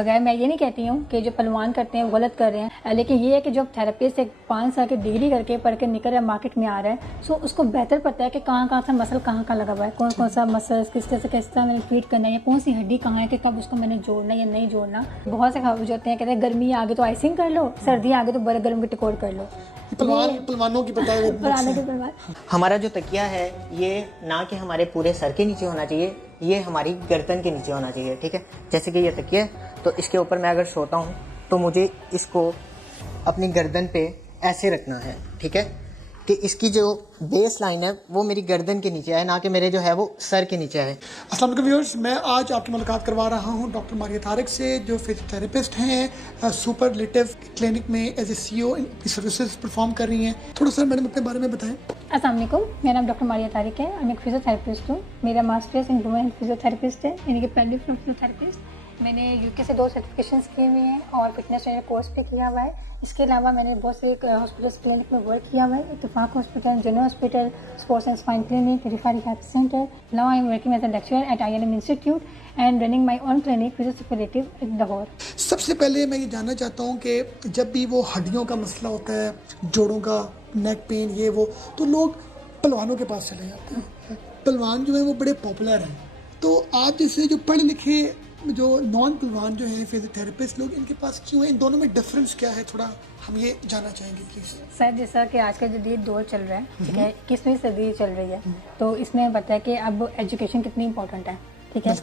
बगैर मैं ये नहीं कहती हूँ कि जो पहलवान करते हैं वो गलत कर रहे हैं, लेकिन ये है कि जो थेरेपिस्ट एक 5 साल की डिग्री करके पढ़ के निकल रहा है, मार्केट में आ रहा है, सो उसको बेहतर पता है कि कहाँ सा मसल कहाँ लगा हुआ है, कौन कौन सा मसल किस तरह से किस तरह मैंने ट्रीट करना है, या कौन सी हड्डी कहाँ है कि कब उसको मैंने जोड़ना या नहीं जोड़ना। बहुत से खबर होते हैं कहते हैं गर्मी आ गई तो आइसिंग कर लो, सर्दी आ गई तो बड़े गर्म की टिकोर कर लो। पहलवानों की पता है। हमारा जो तकिया है ये ना कि हमारे पूरे सर के नीचे होना चाहिए, ये हमारी गर्दन के नीचे होना चाहिए। ठीक है, जैसे कि ये तकिया है तो इसके ऊपर मैं अगर सोता हूँ तो मुझे इसको अपनी गर्दन पे ऐसे रखना है। ठीक है, कि इसकी जो बेस लाइन है वो मेरी गर्दन के नीचे है, ना कि मेरे जो है वो सर के नीचे है। अस्सलाम वालेकुम व्यूअर्स, मैं आज आपकी मुलाकात करवा रहा हूं डॉक्टर मारिया तारिक से, जो फिजियोथेरेपिस्ट हैं, सुपरलेटिव क्लिनिक में एज ए CEO की सर्विसेज परफॉर्म कर रही हैं। थोड़ा सा मैडम अपने बारे में बताएं। अस्सलाम वालेकुम, मेरा नाम डॉक्टर मारिया तारिक है, मैं एक फिजियोथेरेपिस्ट हूँ। मेरा मास्टर्स इन वुमेन फिजियोथेरेपिस्ट है, यानी कि पेल्विक फ्लोर फिजियोथेरेपिस्ट। मैंने UK से 2 सर्टिफिकेशंस किए हुए हैं और फिटनेस ट्रेनर कोर्स पे किया हुआ है। इसके अलावा मैंने बहुत से हॉस्पिटल्स क्लिनिक में वर्क किया हुआ है, Ittefaq hospital, general hospital, sports and spine clinic, Riphah rehab center. Now I am working as a lecturer at ILM institute and running my own clinic physiotherapy in Lahore. सबसे पहले मैं ये जानना चाहता हूँ कि जब भी वो हड्डियों का मसला होता है, जोड़ों का, नेक पेन, ये वो, तो लोग पहलवानों के पास चले जाते हैं। पहलवान जो है वो बड़े पॉपुलर हैं, तो आप जैसे जो पढ़े लिखे जो नॉन पहलवान जो हैं फिजियोथेरेपिस्ट लोग, इनके पास क्यों है? इन दोनों में डिफरेंस क्या है? थोड़ा हम ये जानना चाहेंगे प्लीज। सर, जैसा कि आज का जदीद दौर चल रहा है, ठीक है, 21वीं सदी चल रही है, तो इसमें पता है कि अब एजुकेशन कितनी इंपॉर्टेंट है। ठीक है,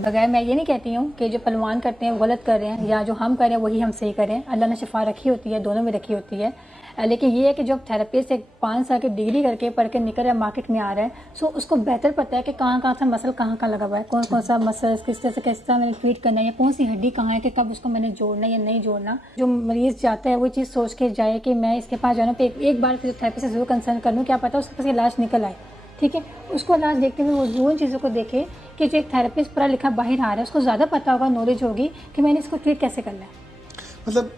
बगैर मैं ये नहीं कहती हूँ कि जो पहलवान करते हैं वो गलत कर रहे हैं, या जो हम कर रहे हैं वही हम सही करें। अल्लाह ने शिफा रखी होती है, दोनों में रखी होती है, लेकिन ये है कि जब थेरेपिस्ट एक 5 साल की डिग्री करके पढ़ के निकल रहा है, मार्केट में आ रहा है, सो उसको बेहतर पता है कि कहाँ सा मसल कहाँ लगा हुआ है, कौन कौन सा मसल किस तरह से किस तरह मैंने ट्रीट करना है, या कौन सी हड्डी कहाँ है कि कब उसको मैंने जोड़ना या नहीं जोड़ना। जो मरीज़ जाता है वो चीज़ सोच के जाए कि मैं इसके पास जाना, पे एक बार फिजियोथेरेपिस्ट से जरूर कंसल्ट कर लूँ, क्या पता उसके पास इलाज निकल आए। ठीक है, उसको इलाज देखते हुए वो जो उन चीज़ों को देखे कि जो एक थेरेपिस्ट पढ़ा लिखा बाहर आ रहा है उसको ज़्यादा पता होगा, नॉलेज होगी कि मैंने इसको ट्रीट कैसे करना है। मतलब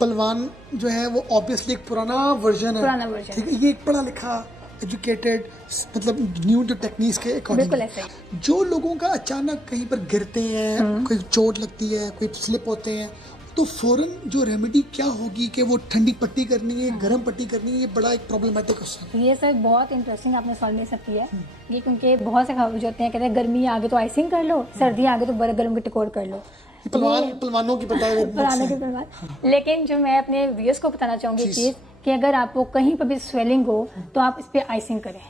पहलवान जो है वो ऑब्वियसली एक पुराना वर्जन है, ठीक है, ये एक पढ़ा लिखा एजुकेटेड, मतलब न्यू जो टेक्निक्स के अकॉर्डिंग। जो लोगों का अचानक कहीं पर गिरते हैं, कोई चोट लगती है, कोई स्लिप होते हैं, तो फौरन जो रेमेडी क्या होगी कि वो ठंडी पट्टी करनी है, गर्म पट्टी करनी है? ये बड़ा एक प्रॉब्लमैटिक क्वेश्चन है। ये सर बहुत इंटरेस्टिंग आपने सवाल में सब किया है, ये क्योंकि बहुत से खबर होते हैं कहते हैं गर्मी आ गई तो आइसिंग कर लो, सर्दी आ गई तो बड़े गर्म की टिकोर कर लो। पहलवानों की पता है। लेकिन जो मैं अपने व्यूअर्स को बताना चाहूँगी चीज़ कि अगर आपको कहीं पर भी स्वेलिंग हो तो आप इस पर आइसिंग करें,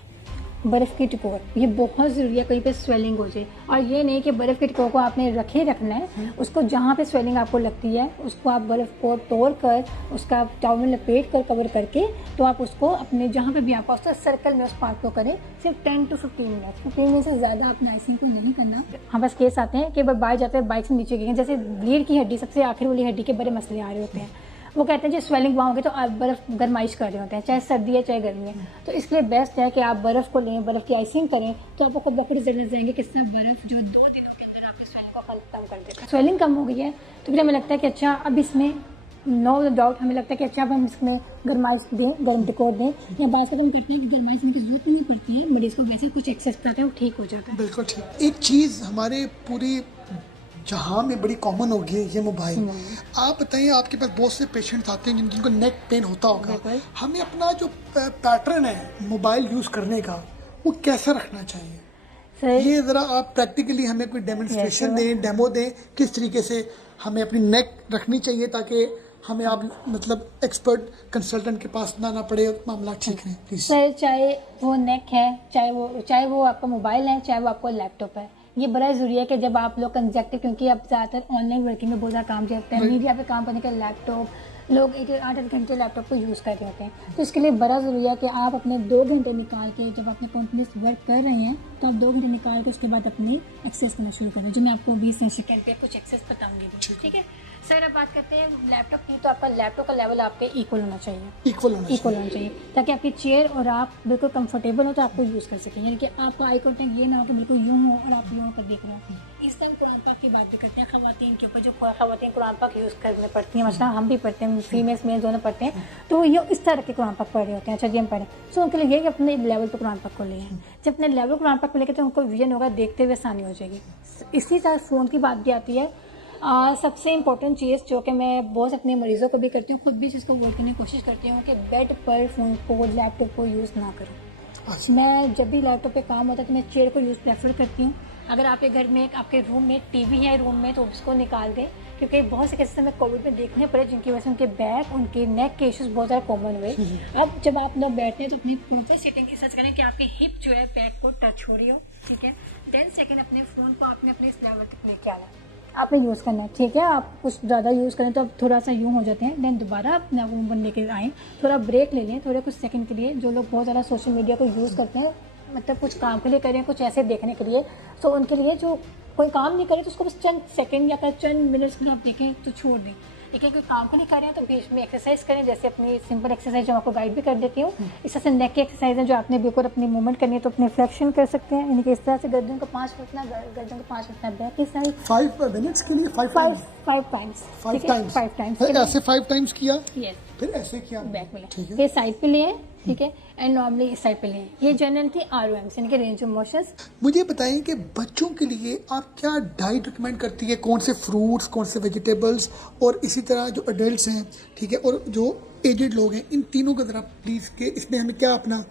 बर्फ़ की टिकोर, ये बहुत ज़रूरी है कहीं पे स्वेलिंग हो जाए। और ये नहीं कि बर्फ़ की टिकोर को आपने रखना है, उसको जहाँ पे स्वेलिंग आपको लगती है उसको आप बर्फ़ को तोड़ कर उसका टॉवल में लपेट कर कवर करके, तो आप उसको अपने जहाँ पे भी आपका उसका सर्कल में उस पार्ट को करें। सिर्फ 10 to 15 मिनट, 15 मिनट से ज़्यादा अपने आइसिंग को नहीं करना। हाँ, बस केस आते हैं कि बाहर जाते हैं बाइक से नीचे गिरे, जैसे लीड की हड्डी सबसे आखिर वाली हड्डी के बड़े मसले आ रहे होते हैं, वो कहते हैं जो स्वेलिंग वहाँ होगी तो आप बर्फ़ गरमाइश कर रहे होते हैं, चाहे सर्दी है चाहे गर्मी है। तो इसलिए बेस्ट है कि आप बर्फ़ को लें, बर्फ़ की आइसिंग करें, तो आपको बकरी रिजल्ट जाएंगे किस तरह बर्फ़ जो 2 दिनों के अंदर आपकी स्वेलिंग को खत्म कर देता है। स्वेलिंग कम हो गई है तो फिर हमें लगता है कि अच्छा अब इसमें नो डाउट हमें लगता है कि अच्छा अब हम इसमें गरमाइश दें, गर्म टिकोर दें, या बात को हम करते हैं कि गरमाइश में जरूरत नहीं पड़ती है, मरीज़ को वैसे कुछ एक्सेस करते हैं वो ठीक हो जाता है। बिल्कुल ठीक। एक चीज़ हमारे पूरी जहाँ में बड़ी कॉमन हो गई है, ये मोबाइल। आप बताइए, आपके पास बहुत से पेशेंट्स आते हैं जिनको नेक पेन होता होगा, हमें अपना जो पैटर्न है मोबाइल यूज़ करने का वो कैसा रखना चाहिए? ये ज़रा आप प्रैक्टिकली हमें कोई डेमोन्स्ट्रेशन दें, डेमो दें, किस तरीके से हमें अपनी नेक रखनी चाहिए ताकि हमें आप मतलब एक्सपर्ट कंसल्टेंट के पास ना पड़े, मामला ठीक है प्लीज। सर, चाहे वो नेक है, चाहे वो आपका मोबाइल है, चाहे वो आपका लैपटॉप है, ये बड़ा ज़रूरी है कि जब आप लोग कंजेक्टिव, क्योंकि अब ज़्यादातर ऑनलाइन वर्किंग में बहुत ज़्यादा काम करते हैं, मीडिया पे काम करने के लैपटॉप, लोग 8-8 घंटे लैपटॉप को यूज़ कर रहे होते हैं, तो इसके लिए बड़ा ज़रूरी है कि आप अपने 2 घंटे निकाल के, जब अपने कंटिन्यूस वर्क कर रहे हैं तो आप 2 घंटे निकाल के उसके बाद अपनी एक्सरसाइज करना शुरू करें, जो मैं आपको 20 सेकंड पे कुछ एक्सरसाइज बताऊंगी। ठीक है सर, अब बात करते हैं लैपटॉप की, तो आपका लैपटॉप का लेवल आपके इक्वल होना चाहिए, इक्वल होना चाहिए ताकि आपकी चेयर और आप बिल्कुल कंफर्टेबल हो तो आपको यूज़ कर सकें, यानी कि आपका आई कॉन्टैक्ट ये ना हो कि बिल्कुल यूँ हो और आप यूँ होकर देख रहे हो। इस टाइम कुरान पाक की बात भी करते हैं ख़वातीन के ऊपर, जो ख़वातीन कुरान पाक यूज़ करने पड़ती हैं, मतलब हम भी पढ़ते हैं, फीमेल्स मेल दोनों पढ़ते हैं, तो ये इस तरह के कुरान पाक पढ़ रहे होते हैं। अच्छा जी, हम पढ़ें, सो उनके लिए ये कि अपने लेवल पर कुरान पाक को ले आए। जब अपने लेवल कुरान पाक को लेकर तो उनको विजन होगा, देखते हुए आसानी हो जाएगी। इसी तरह फ़ोन की बात भी आती है सबसे इम्पोर्टेंट चीज़ जो कि मैं बहुत अपने मरीज़ों को भी करती हूँ, खुद भी चीज़ को अवॉइड करने की कोशिश करती हूँ कि बेड पर फ़ोन को, लैपटॉप को यूज़ ना करूँ। अच्छा। मैं जब भी लैपटॉप पे काम होता है तो मैं चेयर को यूज़ प्रेफर करती हूँ। अगर आपके घर में आपके रूम में टीवी है रूम में तो उसको निकाल दें, क्योंकि बहुत से केसेस हमें कोविड में देखने पड़े जिनकी वजह से उनके बैक, उनके नेक के इश्यूज बहुत ज़्यादा कॉमन हुए। अब जब आप लोग बैठते हैं तो अपनी प्रॉपर सीटिंग की सर्च करें कि आपकी हिप जो है बैक को टच हो रही हो, ठीक है। देन सेकंड, अपने फ़ोन को आपने अपने इस लेवल तक लेके आना, आपने यूज़ करना है, ठीक है। आप कुछ ज़्यादा यूज़ करें तो आप थोड़ा सा यूँ हो जाते हैं, देन दोबारा अपना रूम लेके आएँ, थोड़ा ब्रेक ले लें थोड़े कुछ सेकंड के लिए। जो लोग बहुत ज़्यादा सोशल मीडिया को यूज़ करते हैं, मतलब कुछ काम के लिए करें, कुछ ऐसे देखने के लिए, तो उनके लिए जो कोई काम नहीं करे तो उसको बस चंद सेकंड या फिर चंद मिनट्स में आप देखें तो छोड़ दें। लेकिन कोई काम के लिए कर रहे हैं तो बीच में एक्सरसाइज करें, जैसे अपनी सिंपल एक्सरसाइज जो आपको गाइड भी कर देती हूँ। इस तरह से नेक की एक्सरसाइज है जो आपने बिल्कुल अपनी मूवमेंट करनी है तो अपने फ्लेक्शन कर सकते हैं, यानी कि इस तरह से गर्दन को 5 फुटना, गर्दन को 5 फुटना, बैक की साइड 5 मिनट्स के लिए 5 टाइम्स 5 टाइम्स 5 टाइम्स ऐसे 5 टाइम्स किया, फिर ऐसे किया, बैक में ठीक है। फिर साइड पे लिए, ठीक है, एंड नॉर्मली इस साइड पे लिए। ये जनरल थी ROMs, यानी कि रेंज ऑफ मोशंस। मुझे बताएं कि बच्चों के लिए आप क्या डाइट रिकमेंड करती है, कौन से फ्रूट्स, कौन से वेजिटेबल्स, और इसी तरह जो अडल्ट्स हैं, ठीक है, और जो एजेड लोग हैं, इन तीनों का ज़रा प्लीज़ कि इसमें हमें क्या अपना।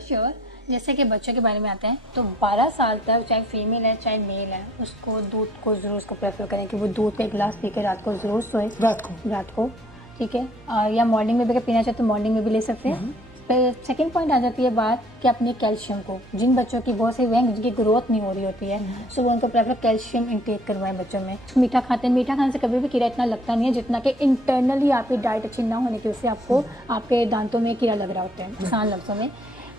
श्योर। जैसे कि बच्चों के बारे में आते हैं तो 12 साल तक चाहे फीमेल है चाहे मेल है, उसको दूध को ज़रूर उसको प्रेफर करें कि वो दूध का 1 गिलास पी के रात को ज़रूर सोए, रात को, ठीक है। या मॉर्निंग में भी अगर पीना चाहे तो मॉर्निंग में भी ले सकते हैं। फिर सेकंड पॉइंट आ जाती है बात कि अपने कैल्शियम को, जिन बच्चों की बहुत से हैं जिनकी ग्रोथ नहीं हो रही होती है, सो वो उनको प्रेफर कैल्शियम इंटेक करवाएं बच्चों में। मीठा खाते हैं, मीठा खाने से कभी भी कीड़ा इतना लगता नहीं है जितना कि इंटरनली आपकी डाइट अच्छी ना होने की वजह से आपको आपके दांतों में कीड़ा लग रहा होता है, आसान लफ्ज़ों में।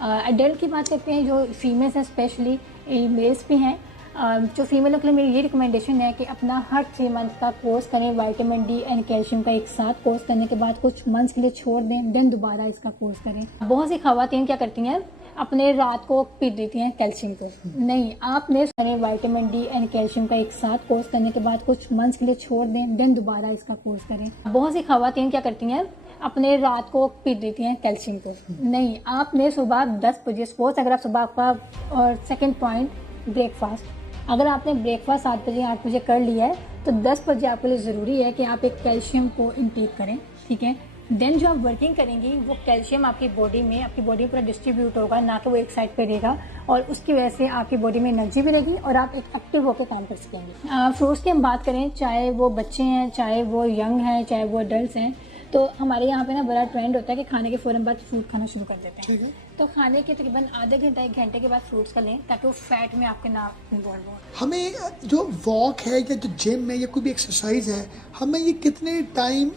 अडल्ट की बात करते हैं, जो फीमेल्स हैं स्पेशली, मेल्स भी हैं। जो फीमेलों के लिए मेरी ये रिकमेंडेशन है कि अपना हर 3 मंथ का कोर्स करें, विटामिन डी एंड कैल्शियम का एक साथ कोर्स करने के बाद कुछ मंथ्स के लिए छोड़ दें, देन दोबारा इसका कोर्स करें। बहुत सी खवातीन क्या करती हैं, अपने रात को पी देती हैं कैल्शियम को। नहीं, आपने करें विटामिन डी एंड कैल्शियम का एक साथ कोर्स करने के बाद कुछ मंथ्स के लिए छोड़ दें, देन दोबारा इसका कोर्स करें। बहुत सी खवातीन क्या करती हैं, अपने रात को पी देती हैं कैल्शियम को। नहीं, आपने सुबह 10 बजे, सपोज अगर आप सुबह का, और सेकंड पॉइंट ब्रेकफास्ट, अगर आपने ब्रेकफास्ट 7 बजे 8 बजे कर लिया है तो 10 बजे आपके लिए ज़रूरी है कि आप एक कैल्शियम को इंटेक करें, ठीक है। देन जो आप वर्किंग करेंगी वो कैल्शियम आपकी बॉडी में पूरा डिस्ट्रीब्यूट होगा, ना कि वो एक साइड पे रहेगा, और उसकी वजह से आपकी बॉडी में एनर्जी भी रहेगी और आप एक एक्टिव होकर काम कर सकेंगे। फ्रूट्स की हम बात करें, चाहे वो बच्चे हैं, चाहे वो यंग हैं, चाहे वो अडल्ट हैं, तो हमारे यहाँ पे ना बड़ा ट्रेंड होता है कि खाने के फ़ौरन बाद फ्रूट खाना शुरू कर देते हैं। तो खाने के तकरीबन आधे घंटा 1 घंटे के बाद फ्रूट्स का लें ताकि वो फैट में आपके ना इन्वॉल्व हो। हमें जो वॉक है या जो जिम है या कोई भी एक्सरसाइज है, हमें ये कितने टाइम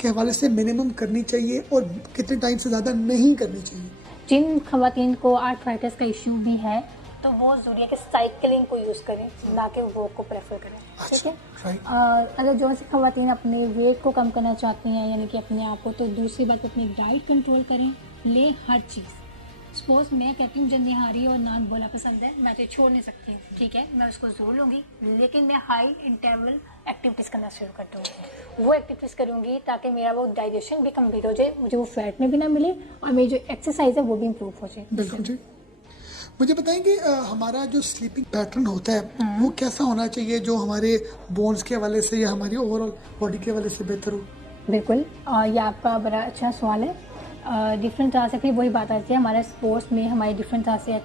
के हवाले से मिनिमम करनी चाहिए और कितने टाइम से ज़्यादा नहीं करनी चाहिए? जिन खवातीन को आर्थराइटिस का इश्यू भी है तो वो ज़रूरी है कि साइकिलिंग को यूज़ करें, ना कि वॉक को प्रेफर करें, ठीक है। अगर जो सी खवातीन अपने वेट को कम करना चाहती हैं, यानी कि अपने आप को, तो दूसरी बात अपनी डाइट कंट्रोल करें, लें हर चीज़। सपोज मैं कहती हूँ मुझे निहारी और नान बोला पसंद है, मैं तो छोड़ नहीं सकती, ठीक है, मैं उसको ज़रूर लूँगी, लेकिन मैं हाई इंटरवल एक्टिविटीज़ करना शुरू कर दूँगी। वो एक्टिविटीज़ करूँगी ताकि मेरा वो डाइजेशन भी कम्प्लीट हो जाए, मुझे वो फैट में भी ना मिले, और मेरी जो एक्सरसाइज है वो भी इम्प्रूव हो जाए। बिल्कुल जी। मुझे बताएंगे हमारा जो स्लीपिंग पैटर्न होता है वो कैसा होना चाहिए, जो हमारे बोन्स के हवाले से या हमारी ओवरऑल बॉडी के हवाले से बेहतर हो? बिल्कुल, ये आपका बड़ा अच्छा सवाल है। डिफरेंट तरह से फिर वही बात आती है, हमारे स्पोर्ट्स में हमारी डिफरेंट तरह से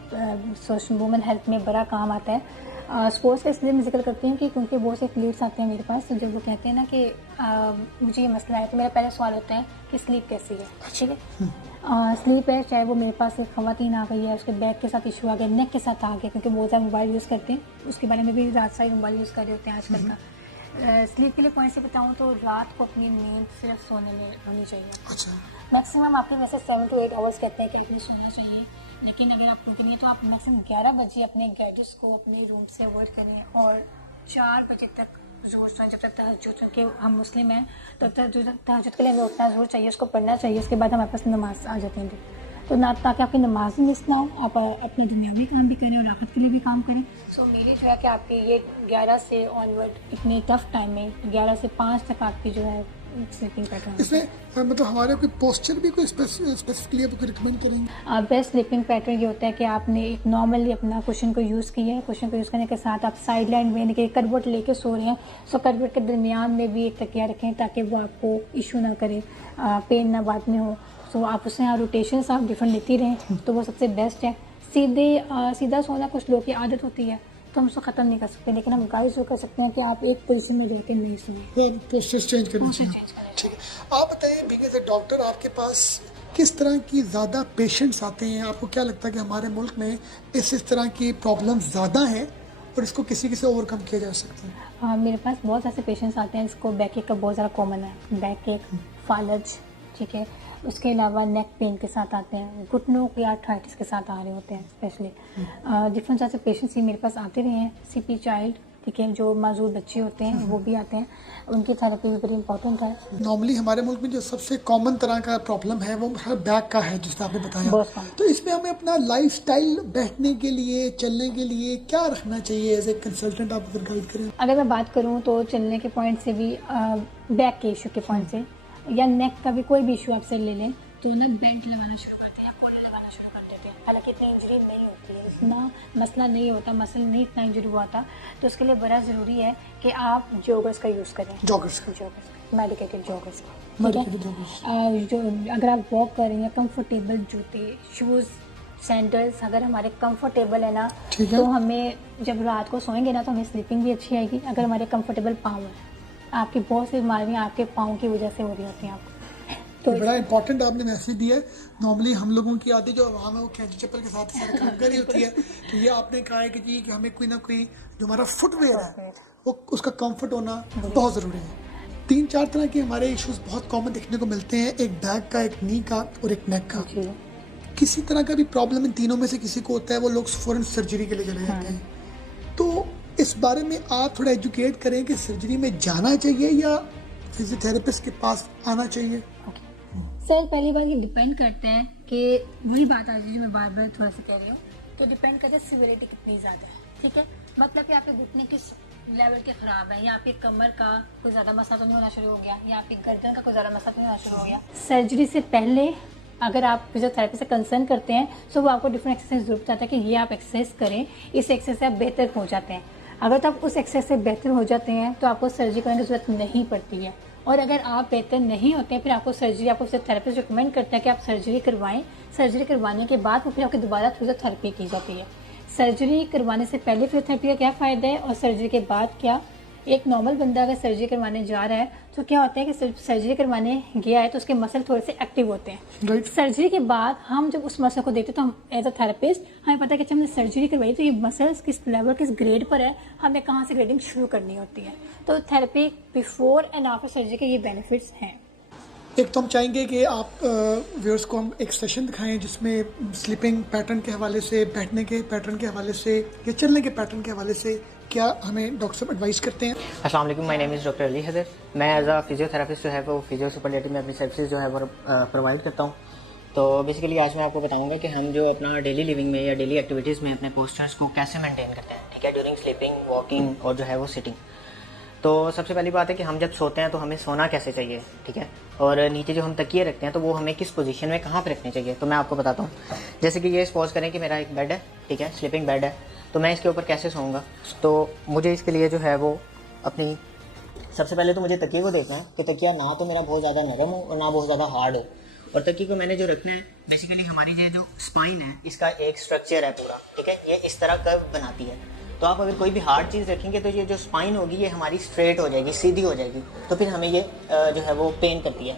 सोशल वुमेन हेल्थ में बड़ा काम आता है। स्पोर्ट्स का इसलिए मैं जिक्र करती हूँ कि क्योंकि बहुत से एथलीट्स आते हैं मेरे पास, तो जब वो कहते हैं ना कि मुझे ये मसला है, तो मेरा पहला सवाल होता है कि स्लीप कैसी है, ठीक है। स्लीप है, चाहे वो मेरे पास एक खवातीन आ गई है, उसके बैक के साथ इशू आ गया, नेक के साथ आ गया, क्योंकि बहुत ज़्यादा मोबाइल यूज़ करते हैं, उसके बारे में भी रात सारी मोबाइल यूज़ कर रहे होते हैं आजकल का। स्लीप के लिए पॉइंट से बताऊँ तो रात को अपनी नींद सिर्फ सोने में होनी चाहिए। अच्छा। मैक्सिमम आपके वैसे 7 to 8 आवर्स कहते हैं कि आपने सोना चाहिए, लेकिन अगर आप रुके नहीं तो आप मैक्सिमम 11 बजे अपने गैजेट्स को अपने रूम से अवॉइड करें और 4 बजे तक ज़रूर सोएं, जब तक तहज्जुद, क्योंकि हम मुस्लिम हैं तो तहज्जुद के लिए हमें उठना ज़रूर चाहिए, उसको पढ़ना चाहिए, उसके बाद हमारे पास नमाज आ जाती है। तो ना, ताकि आपकी नमाज भी मिस ना हो, आप अपने दुनियावी काम भी करें और आखिरत के लिए भी काम करें। सो मेरी जो है कि आपकी ये 11 से ऑनवर्ड इतने टफ टाइम में 11 से 5 तक आपकी जो है स्लीपिंग पैटर्न। इसमें मतलब हमारे कोई पोस्चर भी कोई स्पेसिफिकली आप रिकमेंड करेंगे? बेस्ट स्लीपिंग पैटर्न ये होता है कि आपने एक नॉर्मली अपना कुशन को यूज़ किया है, कुशन को यूज़ करने के साथ आप साइड लाइन में के करवट लेके सो रहे हैं, सो करवट के दरमियान में भी एक तकिया रखें ताकि वो आपको इशू ना करे, पेन ना बाद में हो। सो आप उसमें रोटेशन आप डिफरेंट लेती रहें तो वो सबसे बेस्ट है। सीधा सोना कुछ लोगों की आदत होती है तो हम उसको ख़त्म नहीं कर सकते, लेकिन हम गाइड जो कर सकते हैं कि आप एक पोजीशन में जाके नहीं सोएं, पोस्चर चेंज करना चाहिए। ठीक है, आप बताइए बीइंग एज अ डॉक्टर आपके पास किस तरह की ज़्यादा पेशेंट्स आते हैं? आपको क्या लगता है कि हमारे मुल्क में इस तरह की प्रॉब्लम ज़्यादा है और इसको किसी से ओवरकम किया जा सकता है? मेरे पास बहुत ऐसे पेशेंट्स आते हैं जिसको बैक एक का बहुत ज़्यादा कॉमन है, बैक एक, फालज, ठीक है। उसके अलावा नेक पेन के साथ आते हैं, घुटनों की आर्थराइटिस के साथ आ रहे होते हैं स्पेशली। डिफरेंट ऐसे पेशेंट्स ही मेरे पास आते रहे हैं। सीपी चाइल्ड, ठीक है, जो माजूर बच्चे होते हैं वो भी आते हैं, उनकी थेरेपी भी बड़ी इंपॉर्टेंट है। नॉर्मली हमारे मुल्क में जो सबसे कॉमन तरह का प्रॉब्लम है वो बैक का है, जिसने आपने बताया। तो इसमें हमें अपना लाइफस्टाइल, बैठने के लिए, चलने के लिए क्या रखना चाहिए एज ए कंसल्टेंट, आप अगर गाइड करें? अगर मैं बात करूँ तो चलने के पॉइंट से भी, बैक के इशू के पॉइंट से या नेक का भी कोई भी इशू आपसे ले लें तो ना बेल्ट लगाना शुरू करते हैं या कोडी लगाना शुरू कर देते हैं। हालांकि इतनी इंजरी नहीं होती है, इतना मसला नहीं होता, मसल नहीं इतना इंजरी हुआ था, तो उसके लिए बड़ा ज़रूरी है कि आप जॉगर्स का यूज़ करें। जॉगर्स, मेडिकेटेड जॉगर्स, जो अगर आप वॉक कर रही हैं, कंफर्टेबल जूते, शूज़, सैंडल्स अगर हमारे कंफर्टेबल है ना, तो हमें जब रात को सोएंगे ना तो हमें स्लीपिंग भी अच्छी आएगी। अगर हमारे कंफर्टेबल पाँव है, आपकी बहुत सी बीमारियाँ आपके पाँव की वजह से हो रही होती हैं आपको। तो बड़ा इंपॉर्टेंट आपने मैसेज दिया है। नॉर्मली हम लोगों की आदत जो आवाम है वो कैंची चप्पल के साथ सारे काम कर रही होती है, तो ये आपने कहा है कि जी कि हमें कोई ना कोई जो हमारा फुटवेयर है वो उसका कंफर्ट होना बहुत ज़रूरी है। 3-4 तरह के हमारे इश्यूज बहुत कॉमन देखने को मिलते हैं, एक बैक का, एक नी का और एक नेक का। किसी तरह का भी प्रॉब्लम इन तीनों में से किसी को होता है, वो लोग फौरन सर्जरी के लिए चले जाते हैं। तो इस बारे में आप थोड़ा एजुकेट करें कि सर्जरी में जाना चाहिए या फिजियोथेरेपिस्ट के पास आना चाहिए? सर पहली बात ये डिपेंड करता है कि वही बात आ रही है जो मैं बार बार थोड़ा सा कह रही हूँ, तो डिपेंड करता है सिवियरिटी कितनी ज़्यादा है, ठीक है। मतलब कि आपके घुटने किस लेवल के ख़राब है, या आपकी कमर का कोई ज़्यादा मसला तो नहीं होना शुरू हो गया, या आपकी गर्दन का कोई ज़्यादा मसला तो नहीं होना शुरू हो गया। सर्जरी से पहले अगर आप फिजियोथेरेपी से कंसर्न करते हैं तो वो आपको डिफरेंट एक्सरसाइज ज़रूर बताता है कि ये आप एक्सरसाइज करें, इस एक्सरसाइज से आप बेहतर हो जाते हैं। अगर तो आप उस एक्सरसाइज से बेहतर हो जाते हैं तो आपको सर्जरी करने की ज़रूरत नहीं पड़ती है, और अगर आप बेहतर नहीं होते हैं फिर आपको सर्जरी, आपको फिजियोथेरेपिस्ट रिकमेंड करता है कि आप सर्जरी करवाएं। सर्जरी करवाने के बाद फिर आपकी दोबारा फिजियोथेरेपी की जाती है। सर्जरी करवाने से पहले फिजियोथेरेपी का क्या फ़ायदा है और सर्जरी के बाद क्या? एक नॉर्मल बंदा अगर सर्जरी करवाने जा रहा है तो क्या होता है कि सर्जरी करवाने गया है तो उसके मसल थोड़े से एक्टिव होते हैं। सर्जरी के बाद हम जब उस मसल को देखते हैं तो हम एज अ थेरेपिस्ट हमें पता है कि अच्छा हमने सर्जरी करवाई तो ये मसल्स किस लेवल, किस ग्रेड पर है, हमें कहाँ से ग्रेडिंग शुरू करनी होती है। तो therapy before and after surgery के ये बेनिफिट्स हैं। एक तो हम चाहेंगे कि आप व्यूअर्स को हम एक सेशन दिखाएं जिसमें स्लीपिंग पैटर्न के हवाले से, बैठने के पैटर्न के हवाले से या चलने के पैटर्न के हवाले से क्या हमें डॉक्टर साहब एडवाइस करते हैं। अस्सलाम वालेकुम, my name is doctor Ali Haider. मैं एज अ फिजियोथेरेपिस्ट जो है वो फिजियो सुपरलेटिव में अपनी सर्विसेज जो है वो प्रोवाइड करता हूँ। तो बेसिकली आज मैं आपको बताऊंगा कि हम जो अपना डेली लिविंग में या डेली एक्टिविटीज़ में अपने पोस्चर्स को कैसे मेंटेन करते हैं, ठीक है, ड्यूरिंग स्लीपिंग, वॉकिंग और जो है वो सिटिंग। तो सबसे पहली बात है कि हम जब सोते हैं तो हमें सोना कैसे चाहिए, ठीक है, और नीचे जो हम तकिए रखते हैं तो वो हमें किस पोजीशन में कहाँ पे रखने चाहिए। तो मैं आपको बताता हूँ। जैसे कि ये सपोज करें कि मेरा एक बेड है, ठीक है, स्लीपिंग बेड है, तो मैं इसके ऊपर कैसे सोऊंगा। तो मुझे इसके लिए जो है वो अपनी सबसे पहले तो मुझे तकिए को देखना है कि तकिया ना तो मेरा बहुत ज़्यादा नरम हो और ना बहुत ज़्यादा हार्ड हो। और तकिए को मैंने जो रखना है, बेसिकली हमारी ये जो स्पाइन है इसका एक स्ट्रक्चर है पूरा, ठीक है, ये इस तरह कर्व बनाती है। तो आप अगर कोई भी हार्ड चीज़ रखेंगे तो ये जो स्पाइन होगी ये हमारी स्ट्रेट हो जाएगी, सीधी हो जाएगी, तो फिर हमें ये जो है वो पेन करती है।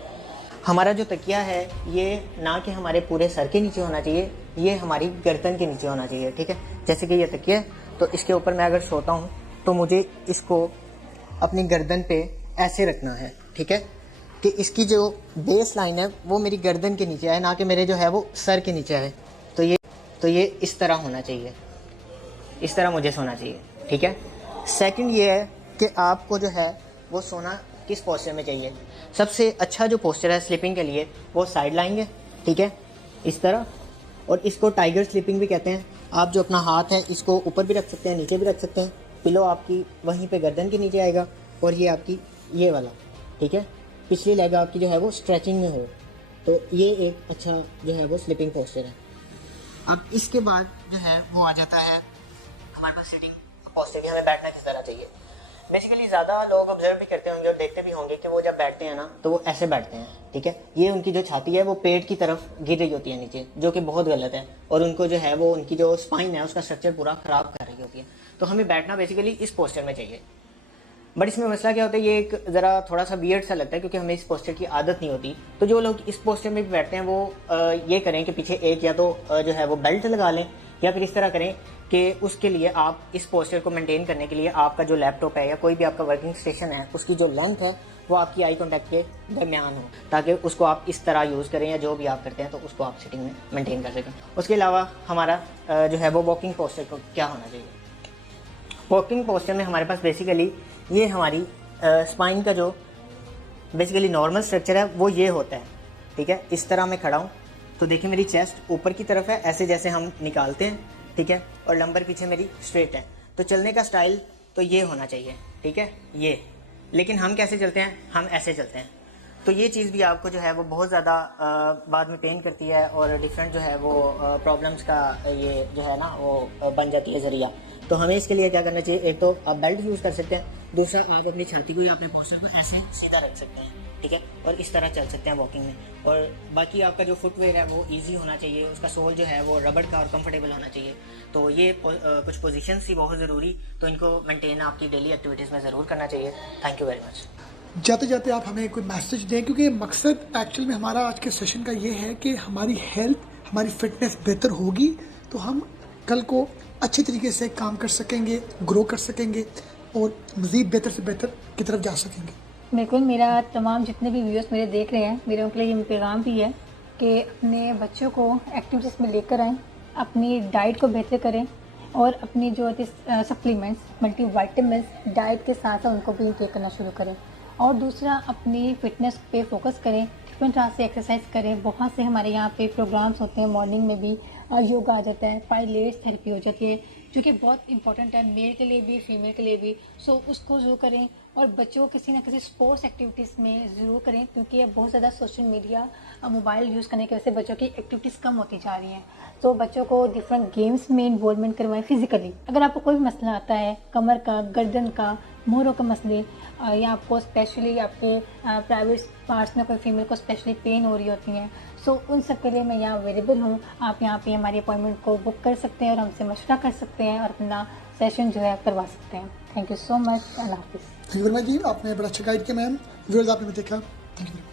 हमारा जो तकिया है ये ना कि हमारे पूरे सर के नीचे होना चाहिए, ये हमारी गर्दन के नीचे होना चाहिए, ठीक है। जैसे कि ये तकिया है तो इसके ऊपर मैं अगर सोता हूँ तो मुझे इसको अपनी गर्दन पे ऐसे रखना है, ठीक है, कि इसकी जो बेस लाइन है वो मेरी गर्दन के नीचे आए, ना कि मेरे जो है वो सर के नीचे आए। तो ये इस तरह होना चाहिए, इस तरह मुझे सोना चाहिए, ठीक है। सेकंड ये है कि आपको जो है वो सोना किस पोस्चर में चाहिए। सबसे अच्छा जो पोस्चर है स्लीपिंग के लिए वो साइड लाइंग है, ठीक है, इस तरह, और इसको टाइगर स्लीपिंग भी कहते हैं। आप जो अपना हाथ है इसको ऊपर भी रख सकते हैं, नीचे भी रख सकते हैं, पिलो आपकी वहीं पे गर्दन के नीचे आएगा और ये आपकी ये वाला, ठीक है, पिछली लेग आपकी जो है वो स्ट्रेचिंग में हो, तो ये एक अच्छा जो है वो स्लिपिंग पोस्चर है। अब इसके बाद जो है वो आ जाता है हमारे पास सिटिंग पोस्चर, हमें बैठना किस तरह चाहिए। बेसिकली ज़्यादा लोग ऑब्जर्व भी करते होंगे और देखते भी होंगे कि वो जब बैठते हैं ना तो वो ऐसे बैठते हैं, ठीक है। ये उनकी जो छाती है वो पेट की तरफ गिर रही होती है नीचे, जो कि बहुत गलत है, और उनको जो है वो उनकी जो स्पाइन है उसका स्ट्रक्चर पूरा ख़राब कर रही होती है। तो हमें बैठना बेसिकली इस पोस्चर में चाहिए। बट इसमें मसला क्या होता है, ये एक ज़रा थोड़ा सा वियर्ड सा लगता है क्योंकि हमें इस पोस्चर की आदत नहीं होती। तो जो लोग इस पोस्चर में भी बैठते हैं वो ये करें कि पीछे एक या तो जो है वो बेल्ट लगा लें, या फिर इस तरह करें कि उसके लिए आप इस पोस्चर को मेंटेन करने के लिए आपका जो लैपटॉप है या कोई भी आपका वर्किंग स्टेशन है उसकी जो लेंथ है वो आपकी आई कॉन्टैक्ट के दरमियान हो, ताकि उसको आप इस तरह यूज़ करें या जो भी आप करते हैं तो उसको आप सिटिंग में मेंटेन कर सकें। उसके अलावा हमारा जो है वो वॉकिंग पोस्चर को क्या होना चाहिए। वॉकिंग पोस्चर में हमारे पास बेसिकली ये हमारी स्पाइन का जो बेसिकली नॉर्मल स्ट्रक्चर है वो ये होता है, ठीक है। इस तरह मैं खड़ा हूँ तो देखिए मेरी चेस्ट ऊपर की तरफ है, ऐसे जैसे हम निकालते हैं, ठीक है, और लंबर पीछे मेरी स्ट्रेट है। तो चलने का स्टाइल तो ये होना चाहिए, ठीक है, ये। लेकिन हम कैसे चलते हैं, हम ऐसे चलते हैं। तो ये चीज़ भी आपको जो है वो बहुत ज़्यादा बाद में पेन करती है और डिफरेंट जो है वो प्रॉब्लम्स का ये जो है ना वो बन जाती है ज़रिया। तो हमें इसके लिए क्या करना चाहिए, एक तो आप बेल्ट यूज़ कर सकते हैं, दूसरा आप अपनी छाती को या अपने पोस्चर को ऐसे सीधा रख सकते हैं, ठीक है, और इस तरह चल सकते हैं वॉकिंग में। और बाकी आपका जो फुटवेयर है वो इजी होना चाहिए, उसका सोल जो है वो रबड़ का और कंफर्टेबल होना चाहिए। तो ये कुछ पोजीशंस थी बहुत ज़रूरी, तो इनको मेंटेन आपकी डेली एक्टिविटीज़ में ज़रूर करना चाहिए। Thank you very much. जाते जाते आप हमें कोई मैसेज दें, क्योंकि मकसद एक्चुअल में हमारा आज के सेशन का ये है कि हमारी हेल्थ, हमारी फिटनेस बेहतर होगी तो हम कल को अच्छे तरीके से काम कर सकेंगे, ग्रो कर सकेंगे और मज़ीद बेहतर से बेहतर की तरफ जा सकेंगे। बिल्कुल, मेरा तमाम जितने भी व्यूअर्स मेरे देख रहे हैं, मेरे उनके लिए ये पैगाम भी है कि अपने बच्चों को एक्टिविटीज़ में लेकर आएँ, अपनी डाइट को बेहतर करें और अपनी जो सप्लीमेंट्स मल्टीविटामिन्स डाइट के साथ साथ उनको भी इंटेक करना शुरू करें। और दूसरा, अपनी फ़िटनेस पे फोकस करें, डिफरेंट तरह से एक्सरसाइज करें। बहुत से हमारे यहाँ पे प्रोग्राम्स होते हैं, मॉर्निंग में भी योगा आ जाता है, पाइलेट्स थेरेपी हो जाती है, जो कि बहुत इंपॉर्टेंट है मेल के लिए भी फीमेल के लिए भी। सो उसको ज़रूर करें और बच्चों को किसी ना किसी स्पोर्ट्स एक्टिविटीज़ में ज़रूर करें, क्योंकि अब बहुत ज़्यादा सोशल मीडिया मोबाइल यूज़ करने की वजह से बच्चों की एक्टिविटीज़ कम होती जा रही हैं। तो बच्चों को डिफरेंट गेम्स में इन्वॉल्वमेंट करवाएं फिजिकली। अगर आपको कोई भी मसला आता है, कमर का, गर्दन का, मोहरों का मसले, या आपको स्पेशली आपके प्राइवेट पार्ट्स में कोई फीमेल को स्पेशली पेन हो रही होती हैं, सो उन सब के लिए मैं यहाँ अवेलेबल हूँ। आप यहाँ पे हमारी अपॉइंटमेंट को बुक कर सकते हैं और हमसे मशवरा कर सकते हैं और अपना सेशन जो है करवा सकते हैं। Thank you so much. अल्लाह हाफिज़। थैंक यू वेरी मच जी, आपने बड़ा अच्छा गाइड किया मैम। व्यूअर्स आपने भी देखा, थैंक यू।